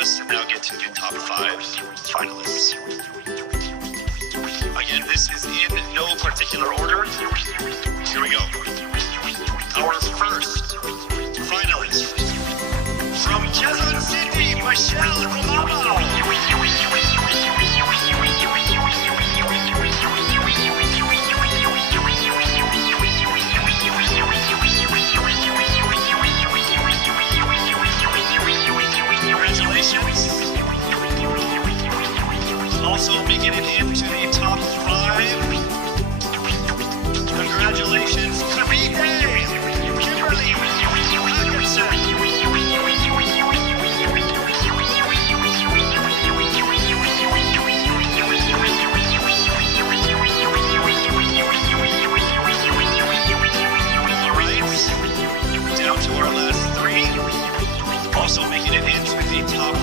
us to now get to the top 5 finalists. Again, this is in no particular order. Here we go. Our first finalist from Quezon City, Michelle Gumabao. Also making it into the top 5. Congratulations, Kavite, Kimberly, Hackerson. All right, down to our last 3. Also making it into the top 5.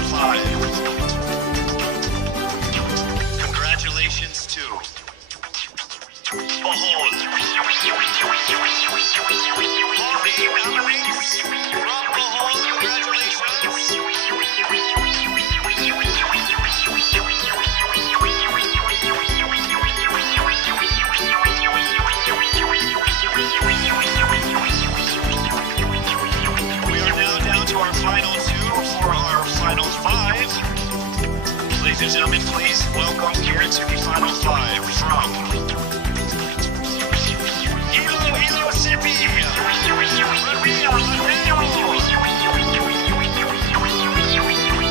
To Bohol. All the nominees from Bohol, congratulations. We are now down to our final 2 for our final 5. Ladies and gentlemen, please welcome here to the final 5 from Iloilo City, Maria Mateo.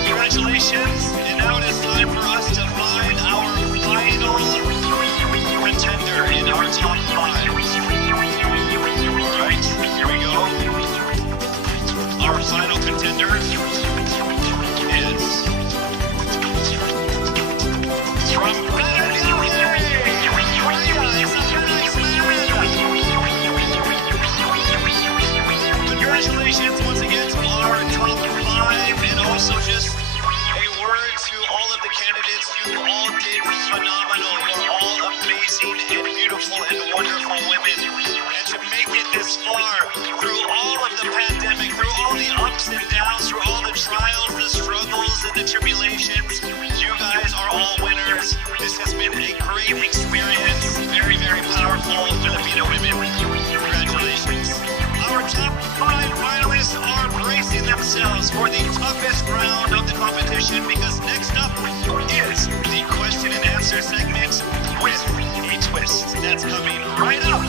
Congratulations, and now it is time for us to find our final contender in our top 5. Alright, here we go. Our final contender is from congratulations once again to our top 5, and also just a word to all of the candidates. You all did phenomenal. You're all amazing and beautiful and wonderful women. And to make it this far through all of the pandemic, through all the ups and downs, through all the trials, the struggles, and the tribulations, you guys are all winners. This has been a great experience. Very, very powerful Filipino women. Congratulations. Our top 5 finalists are bracing themselves for the toughest round of the competition, because next up is the question and answer segment with a twist. That's coming right up.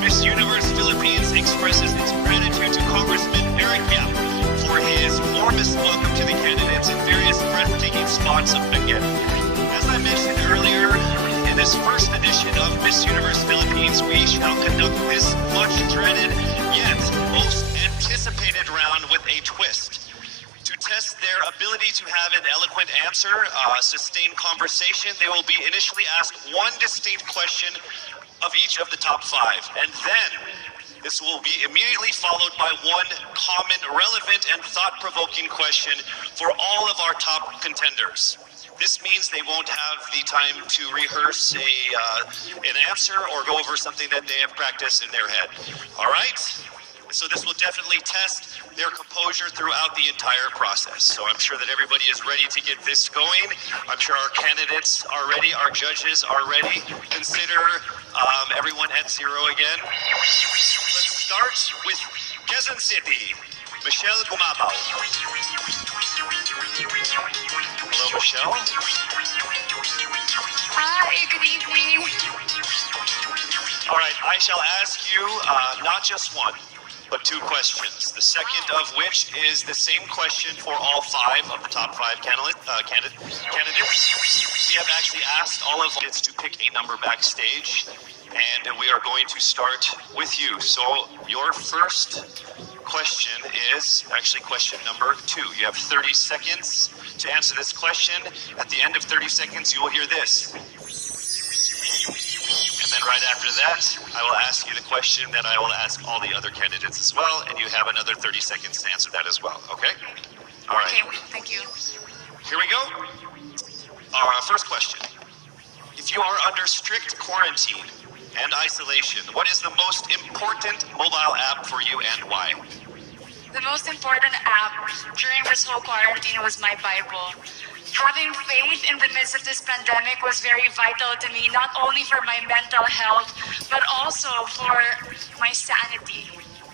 Miss Universe Philippines expresses its gratitude to Congressman Eric Yap for his warmest welcome to the candidates in various breathtaking spots of Benguet. As I mentioned earlier, in this first edition of Miss Universe Philippines, we shall conduct this much dreaded yet most anticipated round with a twist. To test their ability to have an eloquent answer, sustained conversation, they will be initially asked one distinct question of each of the top 5, and then this will be immediately followed by one common, relevant, and thought-provoking question for all of our top contenders. This means they won't have the time to rehearse an answer or go over something that they have practiced in their head. All right? So this will definitely test their composure throughout the entire process. So I'm sure that everybody is ready to get this going. I'm sure our candidates are ready, our judges are ready. Consider everyone at 0 again. Let's start with Quezon City, Michelle Gumabao. Hello, Michelle. Hi, good evening. All right, I shall ask you not just one, but 2 questions. The second of which is the same question for all 5 of the top 5 candidates. We have actually asked all of us to pick a number backstage, and we are going to start with you. So your first question is actually question number 2. You have 30 seconds to answer this question. At the end of 30 seconds, you will hear this. And then right after that, I will ask you the question that I will ask all the other candidates as well, and you have another 30 seconds to answer that as well, okay? All right. Okay, thank you. Here we go. Our first question. If you are under strict quarantine and isolation, what is the most important mobile app for you and why? The most important app during this whole quarantine was my Bible. Having faith in the midst of this pandemic was very vital to me, not only for my mental health, but also for my sanity.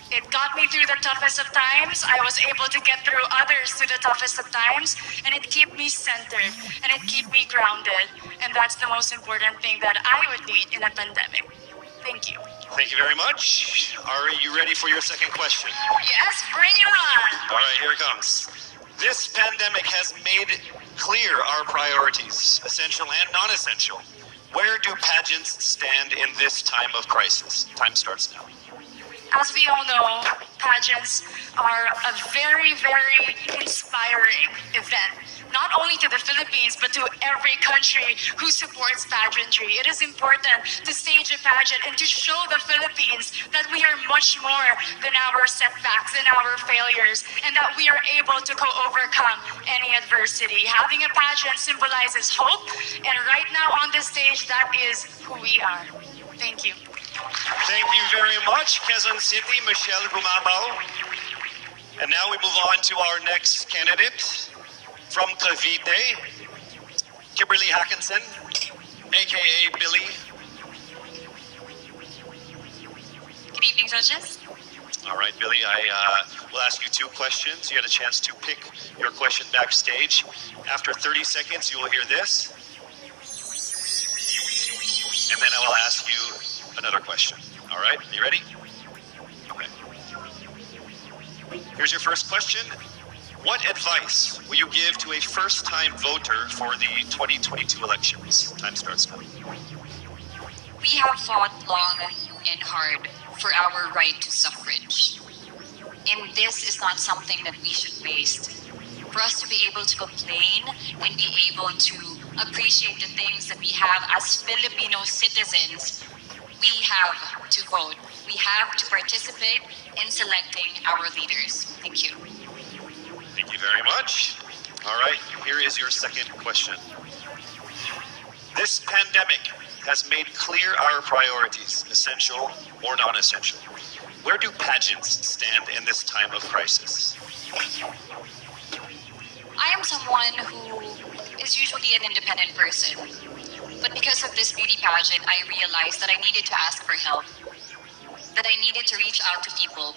It got me through the toughest of times. I was able to get through others through the toughest of times, and it kept me centered, and it kept me grounded. And that's the most important thing that I would need in a pandemic. Thank you. Thank you very much. Are you ready for your second question? Yes, bring it on. All right, here it comes. This pandemic has made clear our priorities, essential and non-essential. Where do pageants stand in this time of crisis? Time starts now. As we all know, pageants are a very, very inspiring event. Not only to the Philippines, but to every country who supports pageantry. It is important to stage a pageant and to show the Philippines that we are much more than our setbacks and our failures, and that we are able to overcome any adversity. Having a pageant symbolizes hope, and right now on this stage, that is who we are. Thank you. Thank you very much, Quezon City, Michelle Gumabao. And now we move on to our next candidate from Cavite, Kimberly Hackinson, aka Billy. Good evening, judges. All right, Billy, I will ask you two questions. You had a chance to pick your question backstage. After 30 seconds, you will hear this. And then I will ask you another question. All right, are you ready? Okay. Here's your first question. What advice will you give to a first-time voter for the 2022 elections? Time starts now. We have fought long and hard for our right to suffrage. And this is not something that we should waste. For us to be able to complain and be able to appreciate the things that we have as Filipino citizens, we have to vote. We have to participate in selecting our leaders. Thank you. Thank you very much. All right, here is your second question. This pandemic has made clear our priorities, essential or non-essential. Where do pageants stand in this time of crisis? I am someone who is usually an independent person. But because of this beauty pageant, I realized that I needed to ask for help. That I needed to reach out to people.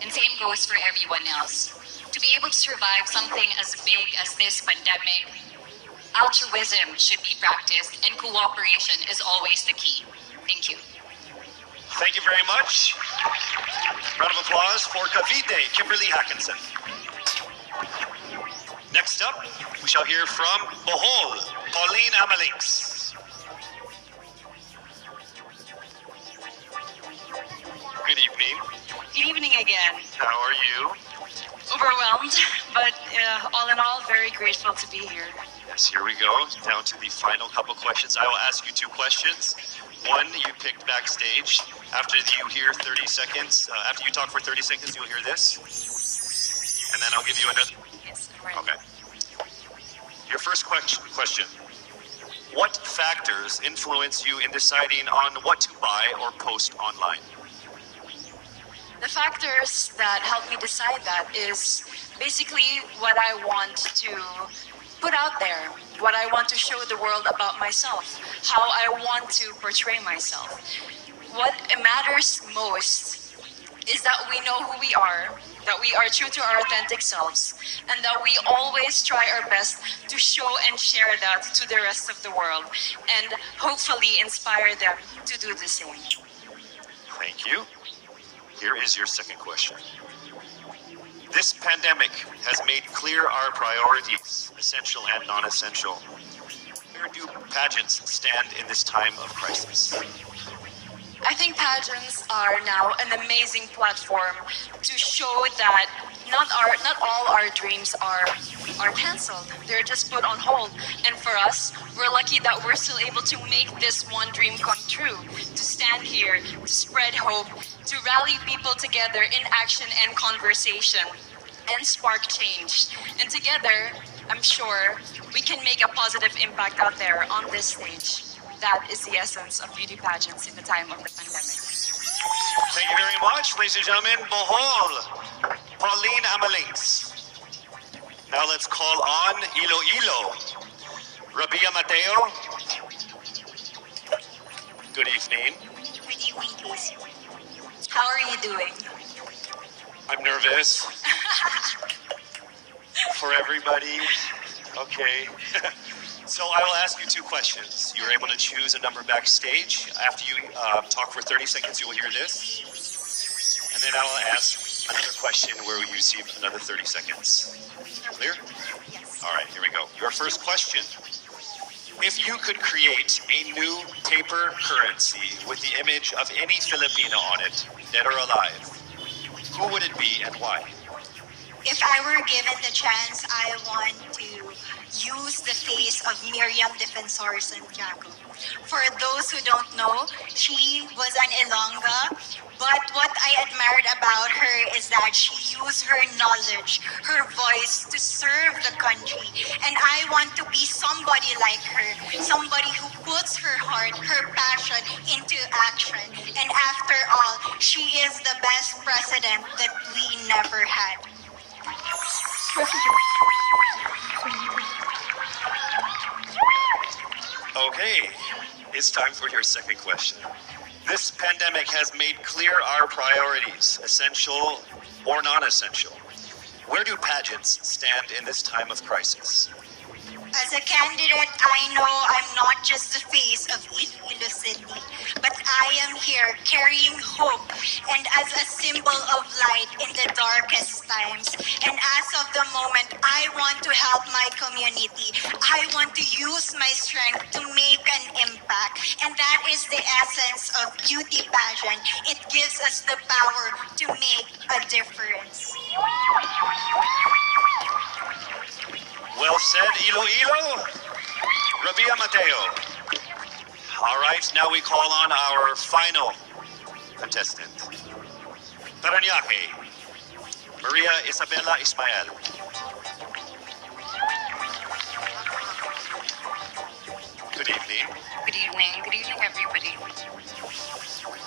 And same goes for everyone else. To be able to survive something as big as this pandemic, altruism should be practiced and cooperation is always the key. Thank you. Thank you very much. Round of applause for Cavite, Kimberly Hackinson. Next up, we shall hear from Bohol, Pauline Amalix. Good evening. Good evening again. How are you? Overwhelmed, but all in all, very grateful to be here. Yes, here we go. Down to the final couple questions. I will ask you two questions. One you picked backstage. After you hear 30 seconds, after you talk for 30 seconds, you'll hear this. And then I'll give you another. Yes, right. Okay. Your first question. What factors influence you in deciding on what to buy or post online? The factors that help me decide that is basically what I want to put out there, what I want to show the world about myself, how I want to portray myself. What matters most is that we know who we are, that we are true to our authentic selves, and that we always try our best to show and share that to the rest of the world, and hopefully inspire them to do the same. Thank you. Here is your second question. This pandemic has made clear our priorities, essential and non-essential. Where do pageants stand in this time of crisis? I think pageants are now an amazing platform to show that not all our dreams are canceled. They're just put on hold. And for us, we're lucky that we're still able to make this one dream come true. To stand here, to spread hope, to rally people together in action and conversation. and spark change. And together, I'm sure we can make a positive impact out there on this stage. That is the essence of beauty pageants in the time of the pandemic. Thank you very much, ladies and gentlemen. Bohol, Pauline Amalings. Now let's call on Iloilo, Rabia Mateo. Good evening. Good evening, Casey. How are you doing? I'm nervous. For everybody. Okay. So I will ask you two questions. You're able to choose a number backstage. After you talk for 30 seconds, you will hear this. And then I will ask another question where you receive another 30 seconds. Clear? Yes. All right, here we go. Your first question. If you could create a new paper currency with the image of any Filipino on it, dead or alive, who would it be and why? If I were given the chance, I want to use the face of Miriam Defensor Santiago. For those who don't know, she was an Ilongga, but what I admired about her is that she used her knowledge, her voice to serve the country. And I want to be somebody like her, somebody who puts her heart, her passion into action. And after all, she is the best president that we never had. Okay, it's time for your second question. This pandemic has made clear our priorities, essential or non-essential. Where do pageants stand in this time of crisis? As a candidate, I know I'm not just the face of Iloilo City, but I am here carrying hope and as a symbol of light in the darkest times. And as of the moment, I want to help my community. I want to use my strength to make an impact. And that is the essence of beauty pageant. It gives us the power to make a difference. Well said, Iloilo. Rabia Mateo. All right, now we call on our final contestant. Parañaque, Maria Isabella Ismael. Good evening. Good evening. Good evening, everybody.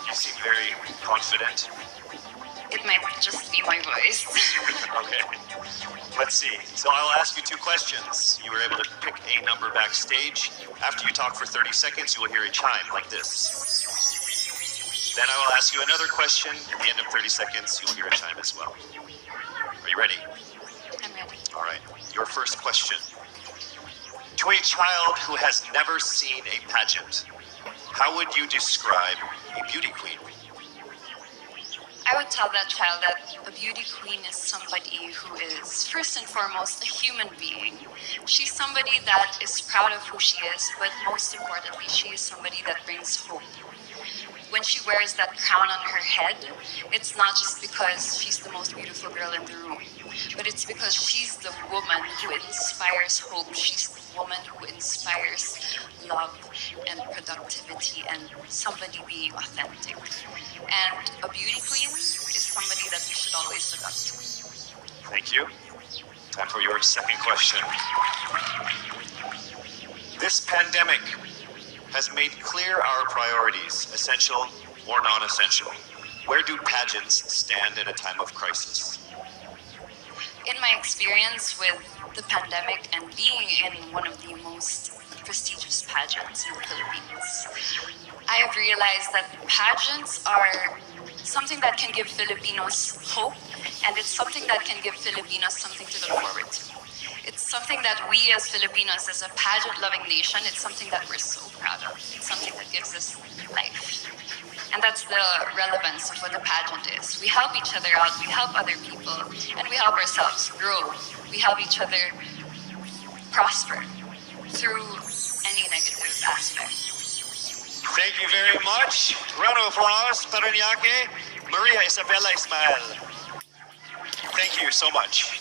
You seem very confident. It might just be my voice. Okay. Let's see. So I'll ask you two questions. You were able to pick a number backstage. After you talk for 30 seconds, you will hear a chime like this. Then I will ask you another question. At the end of 30 seconds, you'll hear a chime as well. Are you ready? I'm ready. All right. Your first question. To a child who has never seen a pageant, how would you describe a beauty queen? I would tell that child that a beauty queen is somebody who is, first and foremost, a human being. She's somebody that is proud of who she is, but most importantly, she is somebody that brings hope. When she wears that crown on her head, it's not just because she's the most beautiful girl in the room, but it's because she's the woman who inspires hope. She's the woman who inspires love and productivity and somebody being authentic. And a beauty queen is somebody that we should always look up to. Thank you. Time for your second question. This pandemic has made clear our priorities, essential or non-essential. Where do pageants stand in a time of crisis? In my experience with the pandemic and being in one of the most prestigious pageants in the Philippines, I have realized that pageants are something that can give Filipinos hope, and it's something that can give Filipinos something to look forward to. It's something that we as Filipinos, as a pageant-loving nation, it's something that we're so proud of. It's something that gives us life. And that's the relevance of what the pageant is. We help each other out, we help other people, and we help ourselves grow. We help each other prosper through any negative aspect. Thank you very much. Round of applause, Parañaque, Maria Isabella Ismael. Thank you so much.